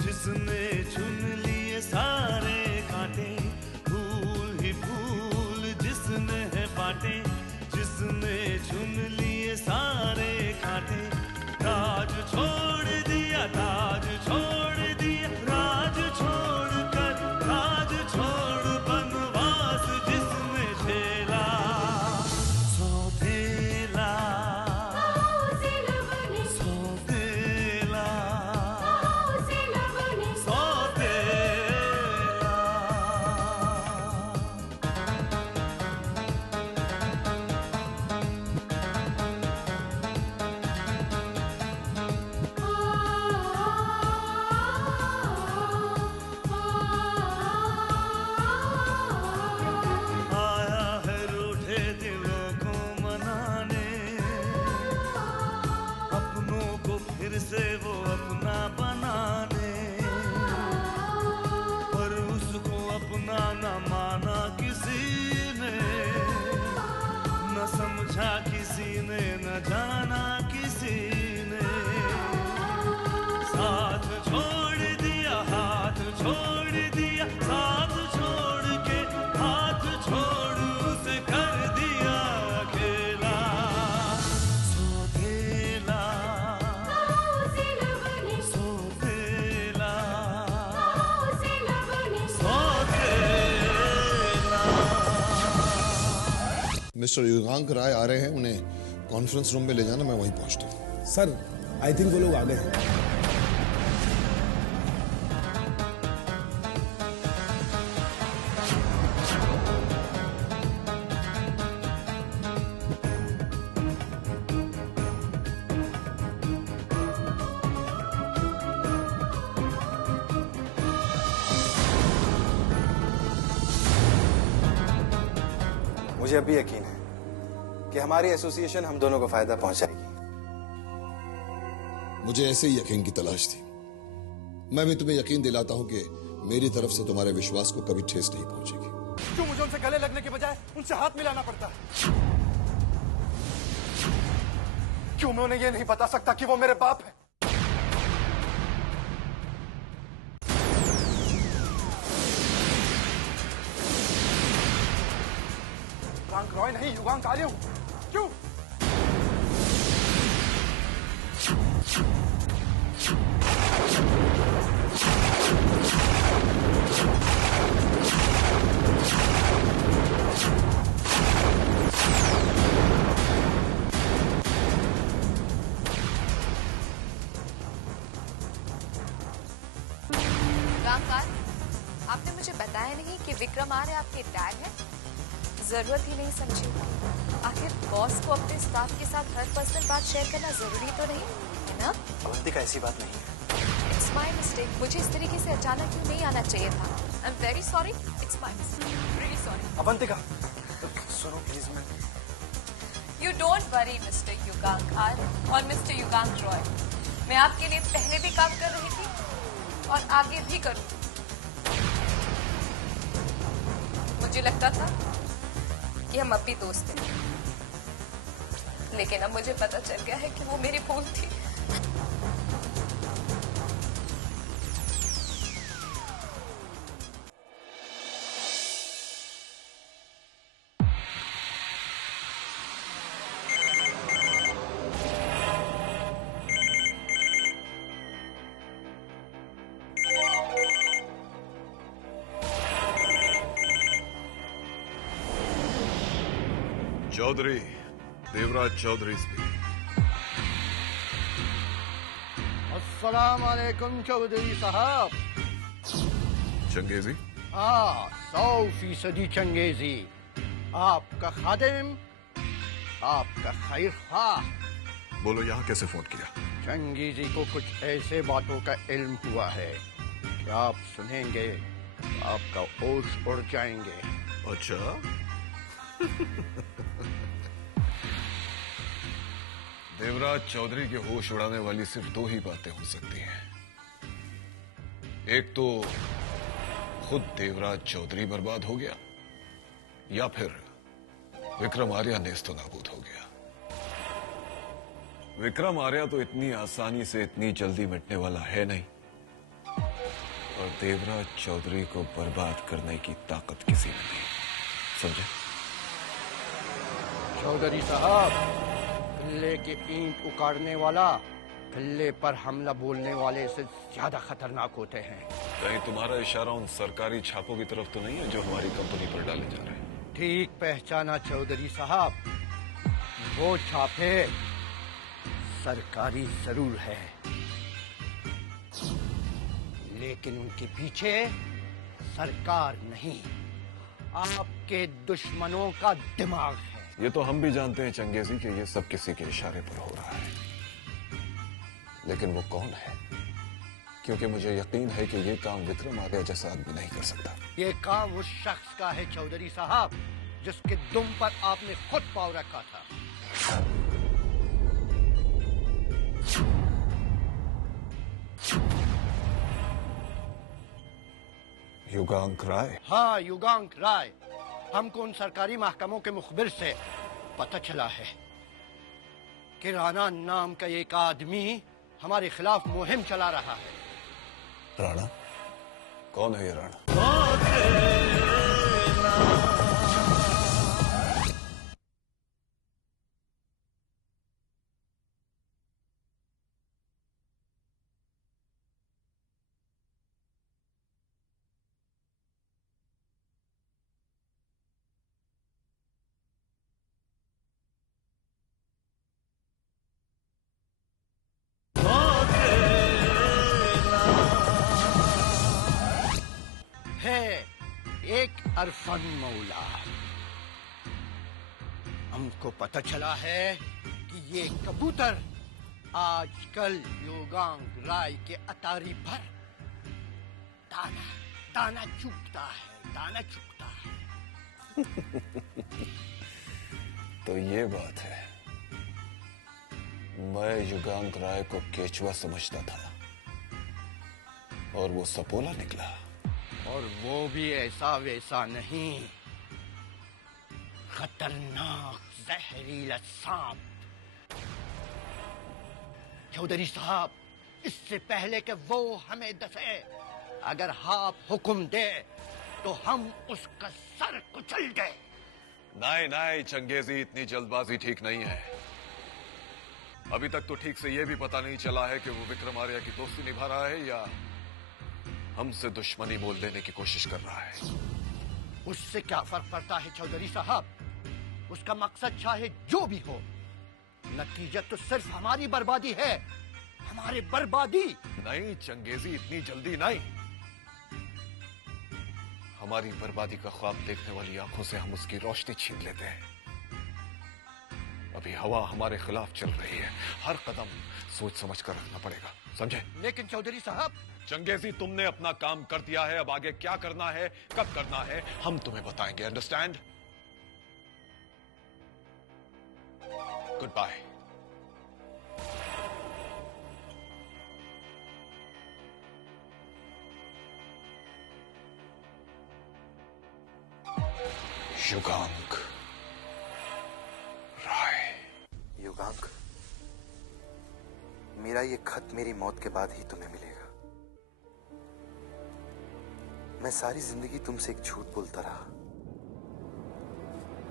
जिसने चुन लिए सारे कांटे, फूल ही फूल जिसने है बांटे, जिसने चुन लिए सारे कांटे। राज छोड़ दिया, ताज छोड़ दिया, राज छोड़ कर राज छोड़ बनवास जिसने झेला, सौतेला से वो अपना बनाने, पर उसको अपना न माना किसी ने, न समझा किसी ने, न जाना किसी ने। साथ छोड़ दिया, हाथ छोड़ दिया, साथ छोड़ के हाथ छोड़ उसे कर दिया अकेला, सौतेला मिस्टर युगांक राय आ रहे हैं, उन्हें कॉन्फ्रेंस रूम में ले जाना, मैं वहीं पहुंचता हूं। सर, आई थिंक वो लोग आ गए हैं। मुझे अभी यकीन है कि हमारी एसोसिएशन हम दोनों को फायदा पहुंचाएगी। मुझे ऐसे ही यकीन की तलाश थी। मैं भी तुम्हें यकीन दिलाता हूं कि मेरी तरफ से तुम्हारे विश्वास को कभी ठेस नहीं पहुंचेगी। क्यों मुझे उनसे गले लगने के बजाय उनसे हाथ मिलाना पड़ता है? क्यों मैं उन्हें ये नहीं बता सकता कि वो मेरे बाप है? युगांक रॉय नहीं, युगांक आर्य हूं। क्यों? आपने मुझे बताया नहीं कि विक्रम आर्य आपके डैड है। जरूरत ही नहीं समझी। आखिर बॉस को अपने स्टाफ के साथ हर पर्सनल बात शेयर करना जरूरी तो नहीं है ना? अवंतिका, ऐसी बात नहीं है। It's my mistake. मुझे इस तरीके से अचानक क्यों नहीं आना चाहिए था। I am very sorry. It's my mistake, really sorry. Avantika, सुनो प्लीज। मैं you don't worry mister Yugank Arya और मिस्टर युगांक रॉय। मैं आपके लिए पहले भी काम कर रही थी और आगे भी करूंगी। मुझे लगता था कि हम अब भी दोस्त हैं, लेकिन अब मुझे पता चल गया है कि वो मेरी भूल थी। चौधरी, देवराज चौधरी स्पीकिंग। अस्सलाम वालेकुम चौधरी साहब। चंगेजी? 100% चंगेजी। आपका खादिम, आपका खैर ख्वाह। बोलो, यहाँ कैसे फोन किया? चंगेजी को कुछ ऐसे बातों का इल्म हुआ है कि आप सुनेंगे तो आपका होश उड़ जाएंगे। अच्छा। देवराज चौधरी के होश उड़ाने वाली सिर्फ दो ही बातें हो सकती हैं। एक तो खुद देवराज चौधरी बर्बाद हो गया, या फिर विक्रम आर्या नेस्तो नाबूद हो गया। विक्रम आर्या तो इतनी आसानी से इतनी जल्दी मिटने वाला है नहीं, और देवराज चौधरी को बर्बाद करने की ताकत किसी में नहीं, समझे? चौधरी साहब, किले की ईंट उखाड़ने वाला किले पर हमला बोलने वाले से ज्यादा खतरनाक होते हैं। कहीं तुम्हारा इशारा उन सरकारी छापों की तरफ तो नहीं है जो हमारी कंपनी पर डाले जा रहे हैं? ठीक पहचाना चौधरी साहब, वो छापे सरकारी जरूर है, लेकिन उनके पीछे सरकार नहीं, आपके दुश्मनों का दिमाग है। ये तो हम भी जानते हैं चंगेजी कि ये सब किसी के इशारे पर हो रहा है, लेकिन वो कौन है? क्योंकि मुझे यकीन है कि ये काम विक्रम आर्या जैसा आदमी नहीं कर सकता। ये काम उस शख्स का है चौधरी साहब, जिसके दुम पर आपने खुद पाँव रखा था। युगांक राय? हाँ, युगांक राय। हमको उन सरकारी महकमों के मुखबिर से पता चला है कि राणा नाम का एक आदमी हमारे खिलाफ मुहिम चला रहा है। राणा? कौन है ये राणा? एक अरफन मौला। हमको पता चला है कि ये कबूतर आजकल योगांग राय के अटारी पर दाना दाना चुगता है, दाना चुगता है। तो ये बात है। मैं युगांक राय को केचुआ समझता था और वो सपोला निकला। और वो भी ऐसा वैसा नहीं, खतरनाक जहरीला सांप। चौधरी साहब, इससे पहले कि वो हमें दसे, अगर आप हुक्म दे तो हम उसका सर कुचल दे। नहीं नहीं चंगेजी, इतनी जल्दबाजी ठीक नहीं है। अभी तक तो ठीक से यह भी पता नहीं चला है कि वो विक्रम आर्या की दोस्ती निभा रहा है या हमसे दुश्मनी मोल लेने की कोशिश कर रहा है। उससे क्या फर्क पड़ता है चौधरी साहब? उसका मकसद चाहे जो भी हो, नतीजा तो सिर्फ हमारी बर्बादी है, हमारी बर्बादी। नहीं चंगेजी, इतनी जल्दी नहीं। हमारी बर्बादी का ख्वाब देखने वाली आंखों से हम उसकी रोशनी छीन लेते हैं। अभी हवा हमारे खिलाफ चल रही है, हर कदम सोच समझ कर रखना पड़ेगा, समझे? लेकिन चौधरी साहब, चंगेजी, तुमने अपना काम कर दिया है, अब आगे क्या करना है, कब करना है, हम तुम्हें बताएंगे। Understand? Good bye. Yugank Rai. Yugank, मेरा ये खत मेरी मौत के बाद ही तुम्हें मिलेगा। मैं सारी जिंदगी तुमसे एक झूठ बोलता रहा,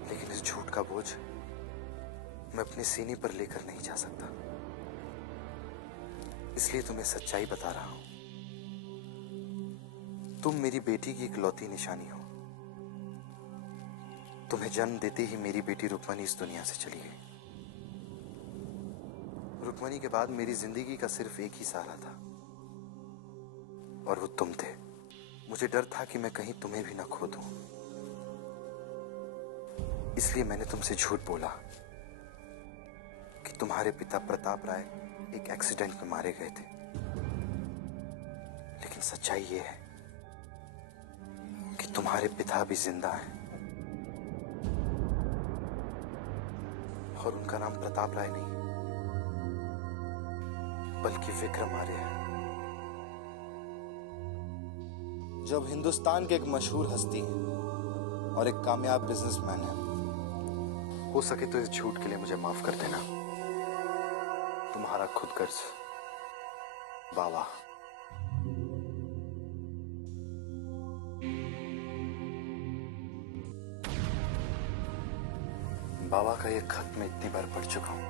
लेकिन इस झूठ का बोझ मैं अपने सीने पर लेकर नहीं जा सकता, इसलिए तुम्हें सच्चाई बता रहा हूं। तुम मेरी बेटी की इकलौती निशानी हो। तुम्हें जन्म देते ही मेरी बेटी रुक्मणी इस दुनिया से चली गई। रुक्मणी के बाद मेरी जिंदगी का सिर्फ एक ही सहारा था, और वो तुम थे। मुझे डर था कि मैं कहीं तुम्हें भी ना खो दूं, इसलिए मैंने तुमसे झूठ बोला कि तुम्हारे पिता प्रताप राय एक एक्सीडेंट में मारे गए थे, लेकिन सच्चाई ये है कि तुम्हारे पिता भी जिंदा हैं और उनका नाम प्रताप राय नहीं बल्कि विक्रम आर्य है, जो अब हिंदुस्तान के एक मशहूर हस्ती है और एक कामयाब बिजनेसमैन है। हो सके तो इस झूठ के लिए मुझे माफ कर देना। तुम्हारा खुदगर्ज बाबा। बाबा का ये खत मैं इतनी बार पढ़ चुका हूं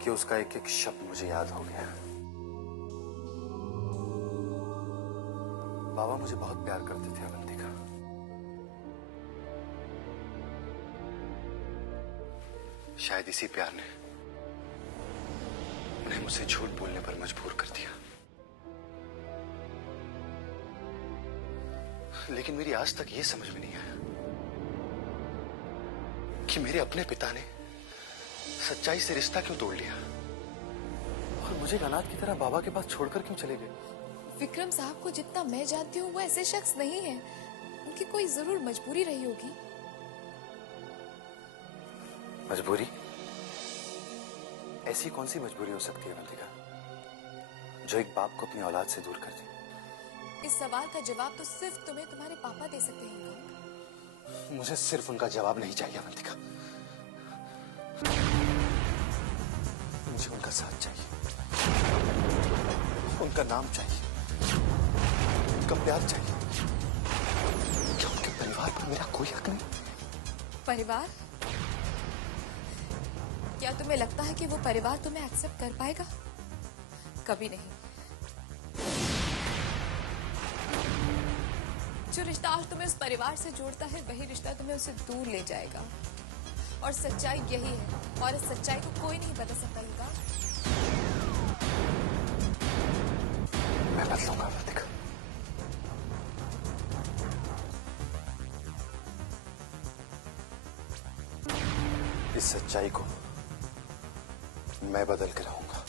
कि उसका एक एक शब्द मुझे याद हो गया। बाबा मुझे बहुत प्यार करते थे अवंतिका। शायद इसी प्यार ने उन्हें मुझसे झूठ बोलने पर मजबूर कर दिया। लेकिन मेरी आज तक ये समझ में नहीं आया कि मेरे अपने पिता ने सच्चाई से रिश्ता क्यों तोड़ लिया और मुझे अनाथ की तरह बाबा के पास छोड़कर क्यों चले गए। विक्रम साहब को जितना मैं जानती हूँ वो ऐसे शख्स नहीं है। उनकी कोई जरूर मजबूरी रही होगी। मजबूरी? ऐसी कौन सी मजबूरी हो सकती है अवंतिका जो एक बाप को अपनी औलाद से दूर कर दे? इस सवाल का जवाब तो सिर्फ तुम्हें तुम्हारे पापा दे सकते हैं। मुझे सिर्फ उनका जवाब नहीं चाहिए अवंतिका, मुझे उनका साथ चाहिए, उनका नाम चाहिए, उनका प्यार चाहिए। क्या उनके परिवार पर मेरा कोई हक नहीं? परिवार? क्या तुम्हें लगता है कि वो परिवार तुम्हें एक्सेप्ट कर पाएगा? कभी नहीं। जो रिश्ता आज तुम्हें उस परिवार से जोड़ता है वही रिश्ता तुम्हें उससे दूर ले जाएगा। और सच्चाई यही है और इस सच्चाई को कोई नहीं बदल सकता। मैं बदलूंगा अवंतिका। इस सच्चाई को मैं बदल के रहूंगा।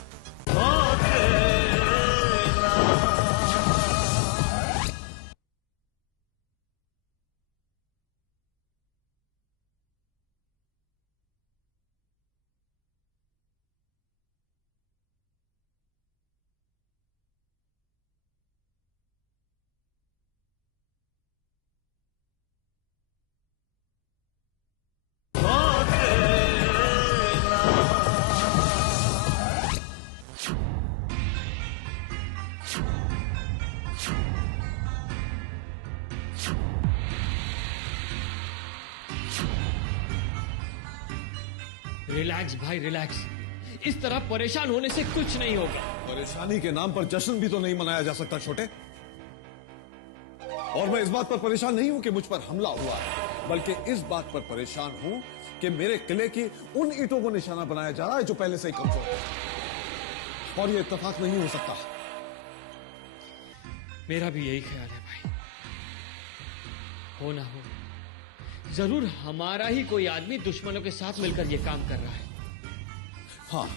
रिलैक्स भाई रिलैक्स। इस तरह परेशान होने से कुछ नहीं होगा। परेशानी के नाम पर जश्न भी तो नहीं मनाया जा सकता छोटे। और मैं इस बात पर परेशान नहीं हूं कि मुझ पर हमला हुआ है, बल्कि इस बात पर परेशान हूं कि मेरे किले की उन ईंटों को निशाना बनाया जा रहा है जो पहले से ही कमजोर है। और ये इत्तेफाक नहीं हो सकता। मेरा भी यही ख्याल है भाई। हो ना हो जरूर हमारा ही कोई आदमी दुश्मनों के साथ मिलकर यह काम कर रहा है। हाँ,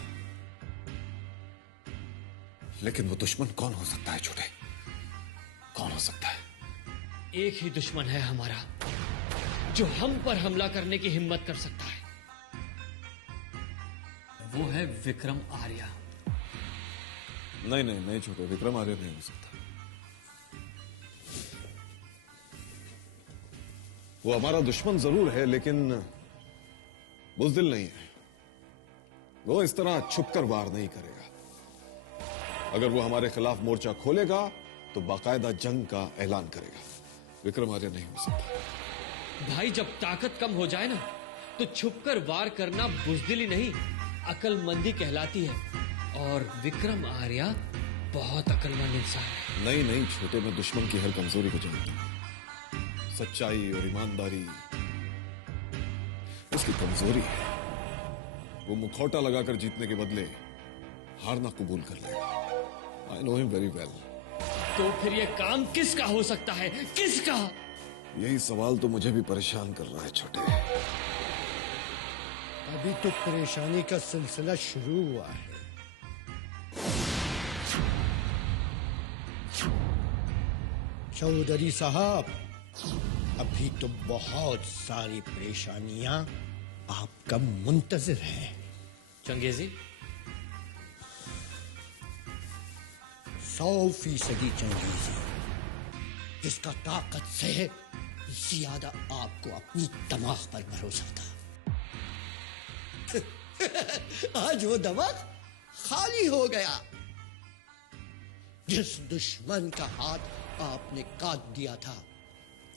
लेकिन वो दुश्मन कौन हो सकता है छोटे? कौन हो सकता है? एक ही दुश्मन है हमारा जो हम पर हमला करने की हिम्मत कर सकता है। वो है विक्रम आर्य। नहीं नहीं नहीं छोटे, विक्रम आर्य नहीं हो सकता। वो हमारा दुश्मन जरूर है लेकिन बुज़दिल नहीं है। वो इस तरह छुपकर वार नहीं करेगा। अगर वो हमारे खिलाफ मोर्चा खोलेगा तो बाकायदा जंग का ऐलान करेगा। विक्रम आर्य नहीं हो सकता। भाई जब ताकत कम हो जाए ना तो छुपकर वार करना बुज़दिली नहीं अकलमंदी कहलाती है। और विक्रम आर्य बहुत अकलमंद इंसान है। नहीं नहीं छोटे, मैं दुश्मन की हर कमजोरी को जानता हूं। सच्चाई और ईमानदारी उसकी कमजोरी है। वो मुखौटा लगाकर जीतने के बदले हारना कबूल कर लेगा। I know him very well. तो फिर ये काम किसका हो सकता है? किसका? यही सवाल तो मुझे भी परेशान कर रहा है छोटे। अभी तो परेशानी का सिलसिला शुरू हुआ है। चौधरी साहब, अभी तो बहुत सारी परेशानियां आपका मुंतजिर हैं। चंगेजी, 100% चंगेजी, जिसका ताकत से ज्यादा आपको अपनी दिमाग पर भरोसा था। आज वो दिमाग खाली हो गया। जिस दुश्मन का हाथ आपने काट दिया था,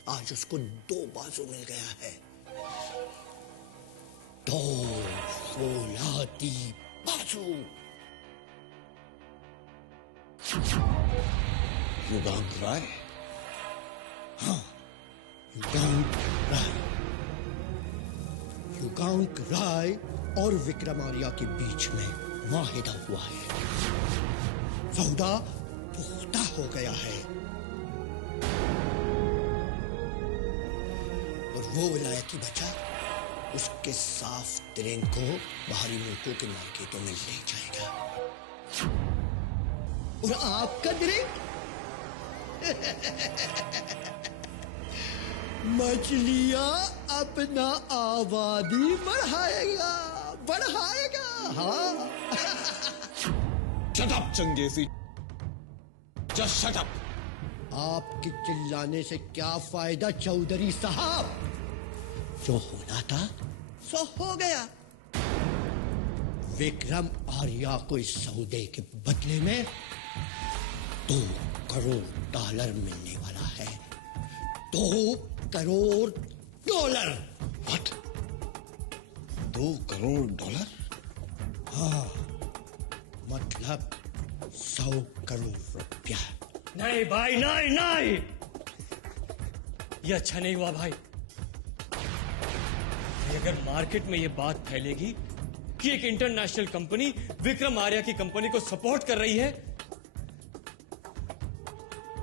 आज उसको 2 बाजू मिल गया है। 2 फौलादी बाजू। युगांक राय? हाँ, युगांक राय। युगांक राय और विक्रमार्या के बीच में माहिदा हुआ है। सौदा पुख्ता हो गया है और वो विलायती बच्चा उसके साफ ट्रेन को बाहरी मुल्कों के मार्केटों में ले जाएगा। और आपका ड्रिंक मछलियां अपना आबादी बढ़ाएगा। हाँ। Shut up changezi, just shut up. आपके चिल्लाने से क्या फायदा चौधरी साहब? जो होना था सो हो गया। विक्रम आर्या को इस सौदे के बदले में $2 करोड़ मिलने वाला है। $2 करोड़। व्हाट? $2 करोड़? हाँ, मतलब 100 करोड़ रुपया। नहीं भाई, नहीं। ये अच्छा नहीं हुआ भाई। अगर मार्केट में ये बात फैलेगी कि एक इंटरनेशनल कंपनी विक्रम आर्या की कंपनी को सपोर्ट कर रही है,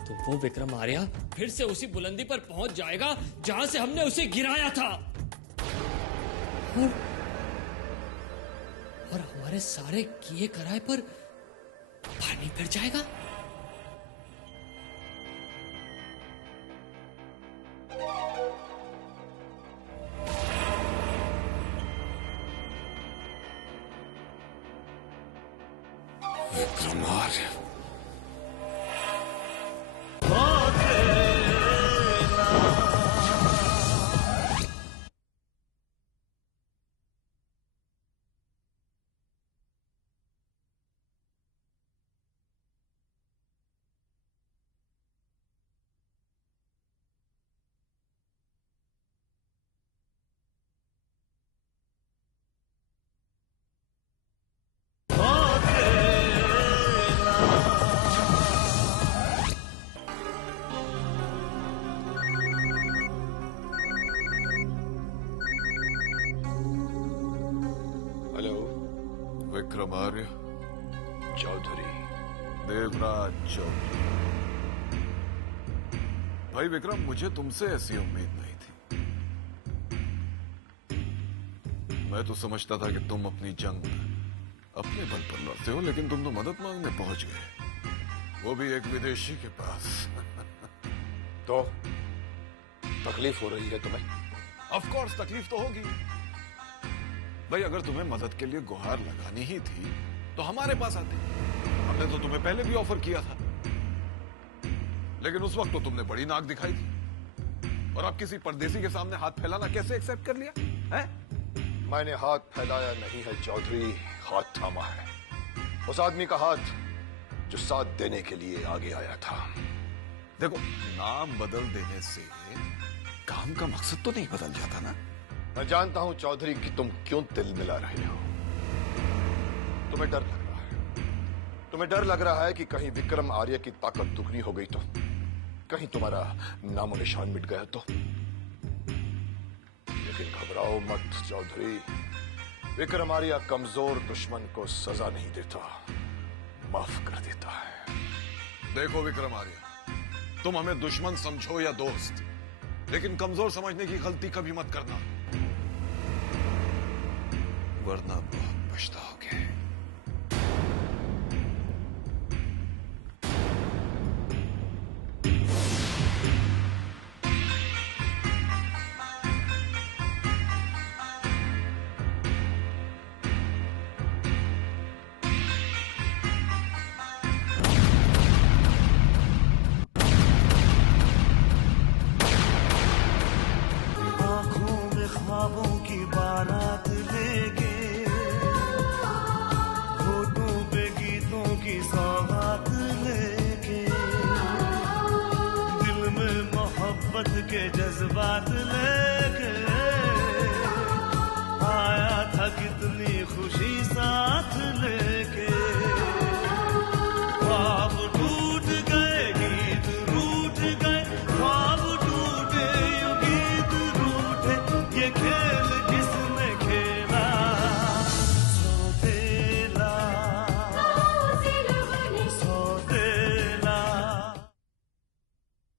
तो वो विक्रम आर्या फिर से उसी बुलंदी पर पहुंच जाएगा जहां से हमने उसे गिराया था। और हमारे सारे किए कराए पर पानी फिर जाएगा। विक्रम आर्या? विक्रम आर्य चौधरी। देवराज चौधरी। भाई विक्रम, मुझे तुमसे ऐसी उम्मीद नहीं थी। मैं तो समझता था कि तुम अपनी जंग अपने बल पर लड़ते हो, लेकिन तुम तो मदद मांगने पहुंच गए, वो भी एक विदेशी के पास। तो तकलीफ हो रही है तुम्हें? ऑफ कोर्स तकलीफ तो होगी भाई। अगर तुम्हें मदद के लिए गुहार लगानी ही थी तो हमारे पास आते। हमने तो तुम्हें पहले भी ऑफर किया था, लेकिन उस वक्त तो तुमने बड़ी नाक दिखाई थी। और अब किसी परदेसी के सामने हाथ फैलाना कैसे एक्सेप्ट कर लिया है? मैंने हाथ फैलाया नहीं है चौधरी, हाथ थामा है। उस आदमी का हाथ जो साथ देने के लिए आगे आया था। देखो, नाम बदल देने से काम का मकसद तो नहीं बदल जाता ना। मैं जानता हूं चौधरी कि तुम क्यों तिल मिला रहे हो। तुम्हें डर लग रहा है। तुम्हें डर लग रहा है कि कहीं विक्रम आर्य की ताकत दुगनी हो गई तो, कहीं तुम्हारा नामो निशान मिट गया तो। लेकिन घबराओ मत चौधरी, विक्रम आर्य कमजोर दुश्मन को सजा नहीं देता, माफ कर देता है। देखो विक्रम आर्य, तुम हमें दुश्मन समझो या दोस्त, लेकिन कमजोर समझने की गलती कभी मत करना, वरना बहुत पछताओगे। के जज्बात ले